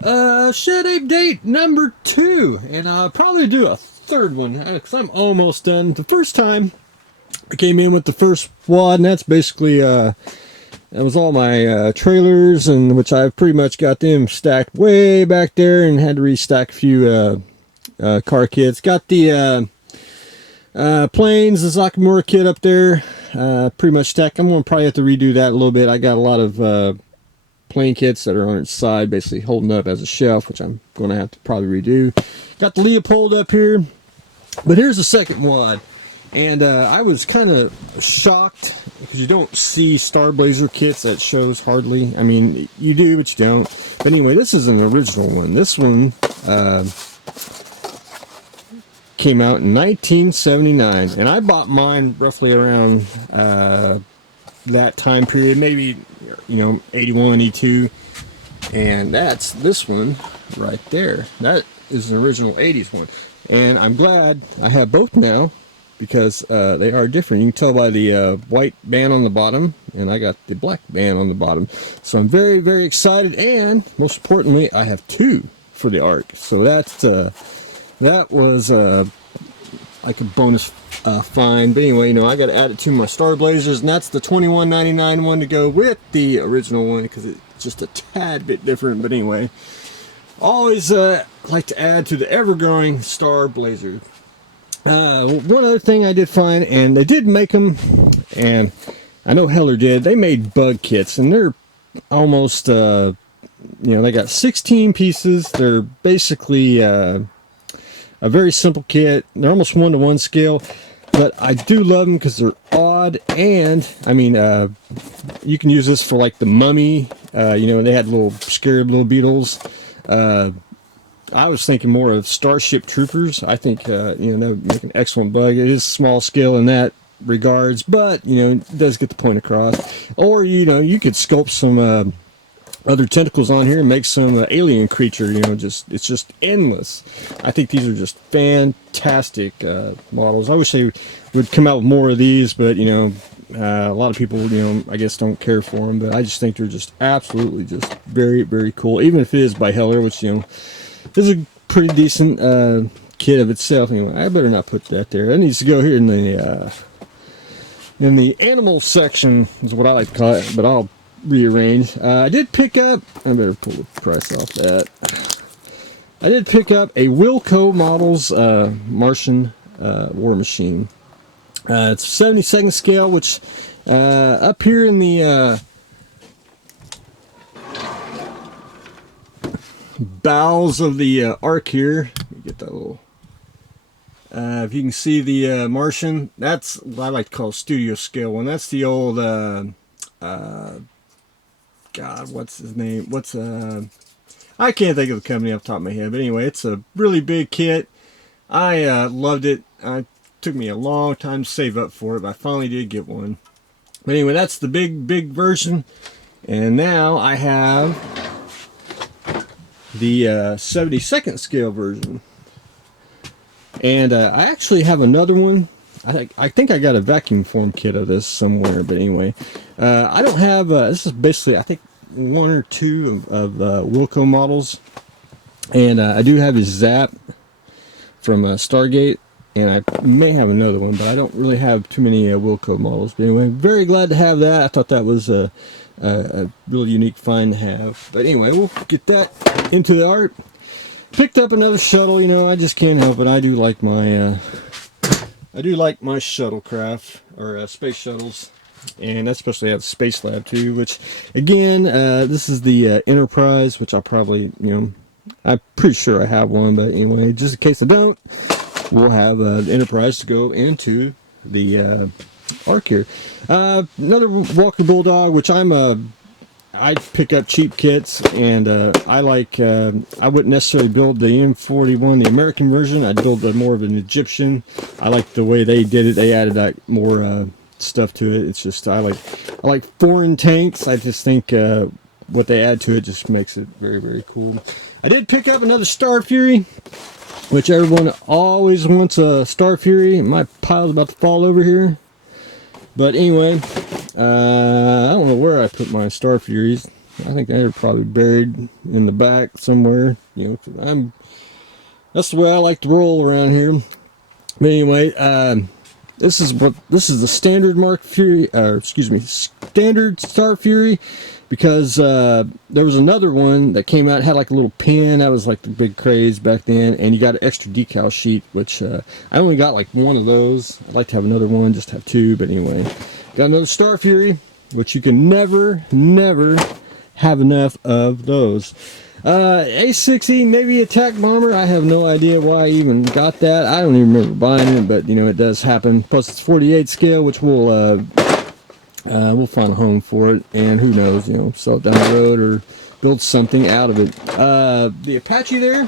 Shed Ape date number 2, and I'll probably do a third one because I'm almost done. The first time I came in with the first wad, and that's basically that was all my trailers, and which I've pretty much got them stacked way back there, and had to restack a few car kits. Got the planes, the Zakamura kit up there, pretty much stacked. I'm gonna probably have to redo that a little bit. I got a lot of plane kits that are on its side, basically holding up as a shelf, which I'm going to have to probably redo. Got the Leopold up here, but here's the second wad, and I was kind of shocked because you don't see Star Blazer kits that shows hardly. I mean, you do, but you don't. But anyway, this is an original one. This one came out in 1979, and I bought mine roughly around that time period, maybe 81, 82, and that's this one right there. That is an original 80s one, and I'm glad I have both now because they are different. You can tell by the white band on the bottom, and I got the black band on the bottom. So I'm very, very excited, and most importantly, I have 2 for the ARC. So that's that was like a bonus find. But anyway, I got to add it to my Star Blazers, and that's the $21.99 one to go with the original one because it's just a tad bit different. But anyway, always like to add to the ever-growing Star Blazer. One other thing I did find, and they did make them, and I know Heller did, they made bug kits, and they're almost they got 16 pieces. They're basically a very simple kit. They're almost 1-to-1 scale, but I do love them because they're odd, and I mean, you can use this for like the Mummy. They had little scarab little beetles. I was thinking more of Starship Troopers. I think that would make an excellent bug. It is small scale in that regards, but it does get the point across. Or you could sculpt some other tentacles on here and make some alien creature. It's just endless. I think these are just fantastic models. I wish they would come out with more of these, but a lot of people I guess don't care for them. But I just think they're just absolutely just very, very cool. Even if it is by Heller, which is a pretty decent kit of itself. Anyway, I better not put that there. That needs to go here in the animal section is what I like to call it, but I'll rearrange. I did pick up, I better pull the price off that. I did pick up a Wilco Models Martian War Machine. It's 72nd scale, which up here in the bowels of the ARC here, let me get that little, if you can see the Martian, that's what I like to call studio scale one. That's the old God, what's his name? I can't think of the company off the top of my head, but anyway, it's a really big kit. I loved it. It took me a long time to save up for it, but I finally did get one. But anyway, that's the big version. And now I have the 72nd scale version. And I actually have another one. I think I got a vacuum form kit of this somewhere, but anyway, I don't have. This is basically, I think, 1 or 2 of Wilco models, and I do have his Zap from Stargate, and I may have another one, but I don't really have too many Wilco models. But anyway, very glad to have that. I thought that was a really unique find to have. But anyway, we'll get that into the art. Picked up another shuttle. I just can't help it. I do like my shuttlecraft, or space shuttles, and I especially have the Space Lab too, which again, this is the Enterprise, which I probably, I'm pretty sure I have one, but anyway, just in case I don't, we'll have the Enterprise to go into the ARC here. Another Walker Bulldog, which I pick up cheap kits, and I wouldn't necessarily build the M41, the American version. I'd build more of an Egyptian. I like the way they did it. They added more stuff to it. It's just I like foreign tanks. I just think what they add to it just makes it very, very cool. I did pick up another Starfury, which everyone always wants a Starfury. My pile's about to fall over here. But anyway, I don't know where I put my Starfuries. I think they're probably buried in the back somewhere. You know, that's the way I like to roll around here. But anyway, this is the standard standard Starfury, because there was another one that came out, had like a little pin. That was like the big craze back then, and you got an extra decal sheet, which I only got like one of those. I'd like to have another one, just have two. But anyway, got another Starfury, which you can never have enough of those. A60 Navy attack bomber. I have no idea why I even got that. I don't even remember buying it, but you know, it does happen. Plus it's 48 scale, which we'll find a home for it, and who knows, you know, sell it down the road or build something out of it. The Apache there.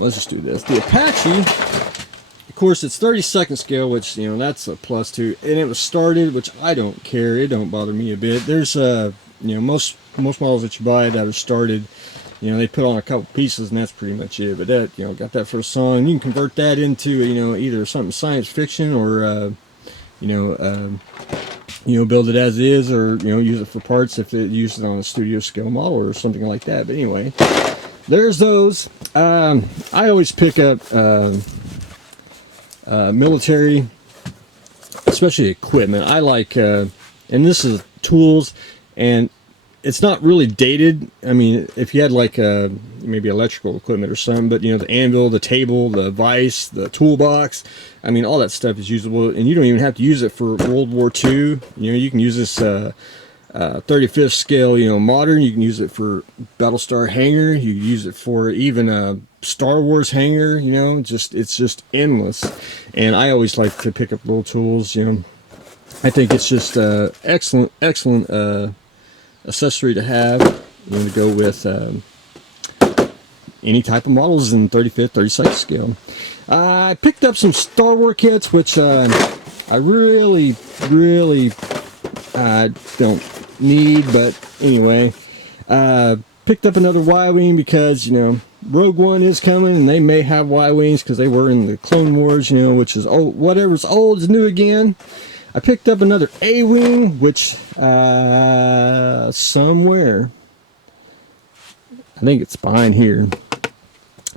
Let's just do this. The Apache, of course, it's 32nd scale, which, you know, that's a plus too, and it was started, which I don't care. It don't bother me a bit. There's you know, most models that you buy that are started, you know, they put on a couple pieces and that's pretty much it. But that, you know, got that for a song. You can convert that into, you know, either something science fiction or you know, build it as is, or, you know, use it for parts if it used it on a studio scale model or something like that. But anyway, there's those. I always pick up military, especially equipment. I like, and this is tools, and it's not really dated. I mean, if you had like maybe electrical equipment or something, but you know, the anvil, the table, the vise, the toolbox, I mean, all that stuff is usable, and you don't even have to use it for World War II. You know, you can use this 35th scale, you know, modern. You can use it for Battlestar hangar. You can use it for even a Star Wars hangar. You know, it's just endless. And I always like to pick up little tools. You know, I think it's just excellent accessory to have, you know, to go with any type of models in 35th, 32nd scale. I picked up some Star Wars kits, which I really don't need, but anyway, picked up another Y-Wing because, you know, Rogue One is coming, and they may have Y-Wings because they were in the Clone Wars, you know, which is old. Whatever's old is new again. I picked up another A-Wing, which somewhere, I think it's behind here,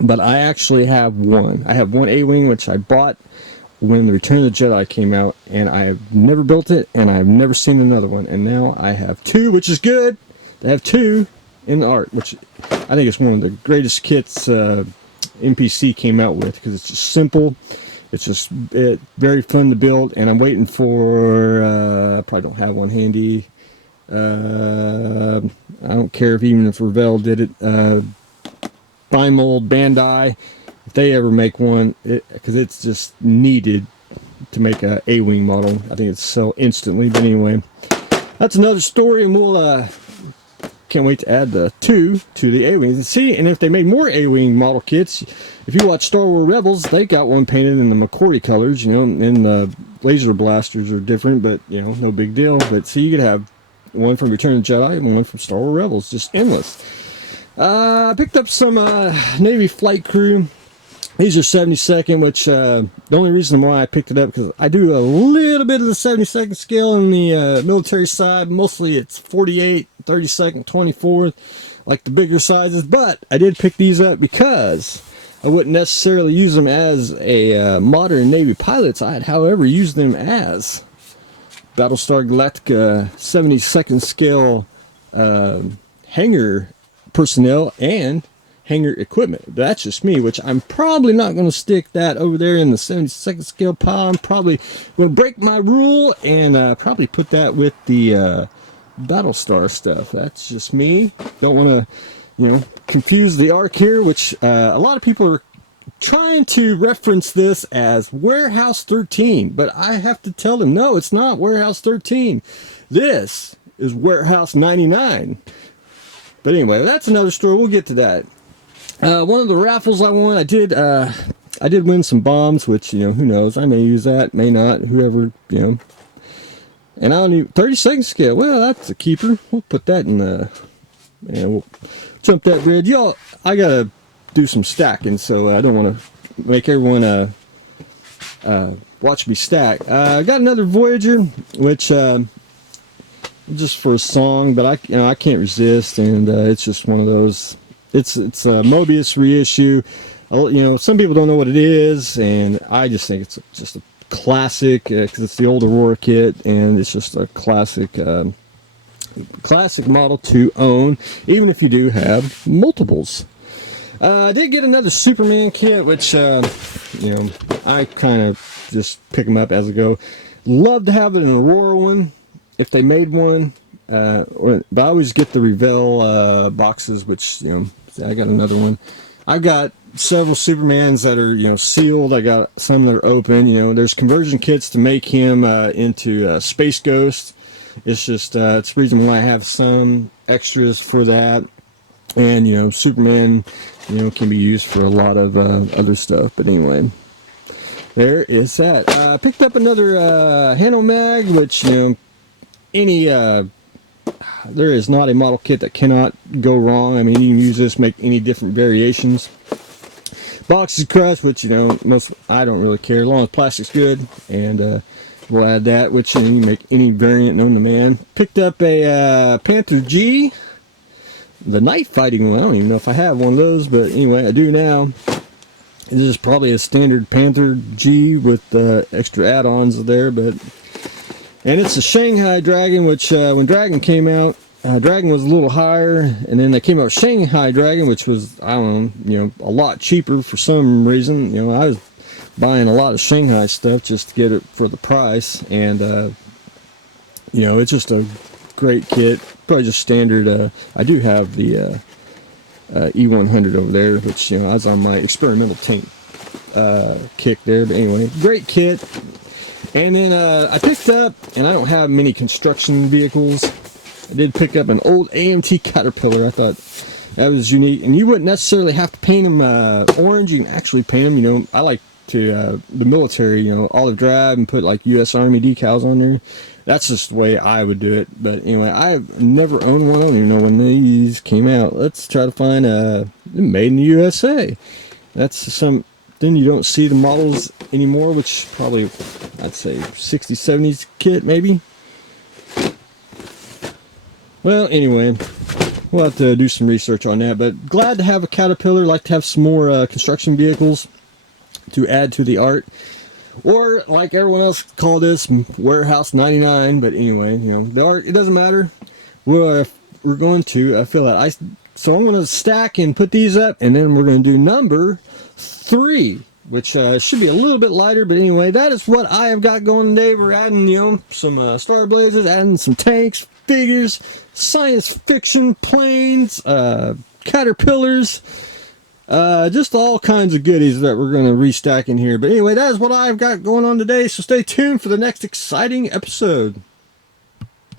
but I actually have one. I have one A-Wing, which I bought when the Return of the Jedi came out, and I have never built it, and I have never seen another one, and now I have two, which is good. I have two in the art, which I think is one of the greatest kits NPC came out with, because it's just simple. It's just very fun to build, and I'm waiting for, I probably don't have one handy. I don't care even if Revell did it. Bimold, Bandai, if they ever make one, because it's just needed to make a A-Wing model. I think it's sell instantly, but anyway. That's another story, and we'll, can't wait to add the two to the A-Wings. And see, and if they made more A-Wing model kits, if you watch Star Wars Rebels, they got one painted in the McCory colors, you know, and the laser blasters are different, but, you know, no big deal. But see, you could have one from Return of the Jedi and one from Star Wars Rebels, just endless. I picked up some Navy Flight Crew. These are 72nd, which the only reason why I picked it up, because I do a little bit of the 72nd scale in the military side. Mostly it's 48, 32nd, 24th, like the bigger sizes. But I did pick these up because I wouldn't necessarily use them as a modern Navy pilot side. However, use them as Battlestar Galactica 72nd scale hangar personnel and hangar equipment. That's just me, which I'm probably not going to stick that over there in the 72nd scale pile. I'm probably going to break my rule and probably put that with the Battlestar stuff. That's just me. Don't want to, you know, confuse the arc here, which a lot of people are trying to reference this as Warehouse 13, but I have to tell them, no, it's not Warehouse 13. This is Warehouse 99. But anyway, that's another story. We'll get to that. One of the raffles I won, I did win some bombs, which, you know, who knows, I may use that, may not, whoever, you know. And I don't even, 32nd scale, well, that's a keeper. We'll put that in the, yeah, we'll jump that bridge. Y'all, I gotta do some stacking, so I don't want to make everyone watch me stack. I got another Voyager, which, you just for a song, but I can't resist, and it's just one of those. It's a Mobius reissue. Some people don't know what it is, and I just think it's just a classic because it's the old Aurora kit, and it's just a classic model to own, even if you do have multiples. I did get another Superman kit, which I kind of just pick them up as I go. Love to have an Aurora one if they made one, but I always get the Revell boxes, which I got another one. I've got several Supermans that are sealed. I got some that are open. There's conversion kits to make him into Space Ghost. It's just it's the reason why I have some extras for that. And Superman can be used for a lot of other stuff. But anyway, there is that. Picked up another Hano Mag, which there is not a model kit that cannot go wrong. I mean, you can use this, make any different variations. Box is crushed, which I don't really care as long as plastic's good, and we'll add that, which you can make any variant known to man. Picked up a Panther G, the night fighting one. I don't even know if I have one of those, but anyway, I do now. This is probably a standard Panther G with extra add-ons there, and it's a Shanghai Dragon, which when Dragon came out, Dragon was a little higher, and then they came out with Shanghai Dragon, which was, I don't know, a lot cheaper for some reason. I was buying a lot of Shanghai stuff just to get it for the price, and it's just a great kit. Probably just standard. I do have the E100 over there, which I was on my experimental tank kick there. But anyway, great kit. And then I picked up, and I don't have many construction vehicles. I did pick up an old AMT Caterpillar. I thought that was unique, and you wouldn't necessarily have to paint them orange. You can actually paint them. I like to the military, olive drab, and put like U.S. Army decals on there. That's just the way I would do it. But anyway, I've never owned one. I don't even know when these came out. Let's try to find made in the USA. That's something you don't see the models anymore, which probably I'd say 60s, 70s kit maybe. Well, anyway, we'll have to do some research on that. But glad to have a Caterpillar. Like to have some more construction vehicles to add to the art. Or, like everyone else call this, Warehouse 99. But anyway, the art, it doesn't matter. We're going to fill that. So I'm going to stack and put these up, and then we're going to do number 3, which should be a little bit lighter. But anyway, that is what I have got going today. We're adding, some Star Blazers, adding some tanks, figures, science fiction, planes, Caterpillars, just all kinds of goodies that we're going to restack in here. But anyway, that is what I've got going on today, so stay tuned for the next exciting episode.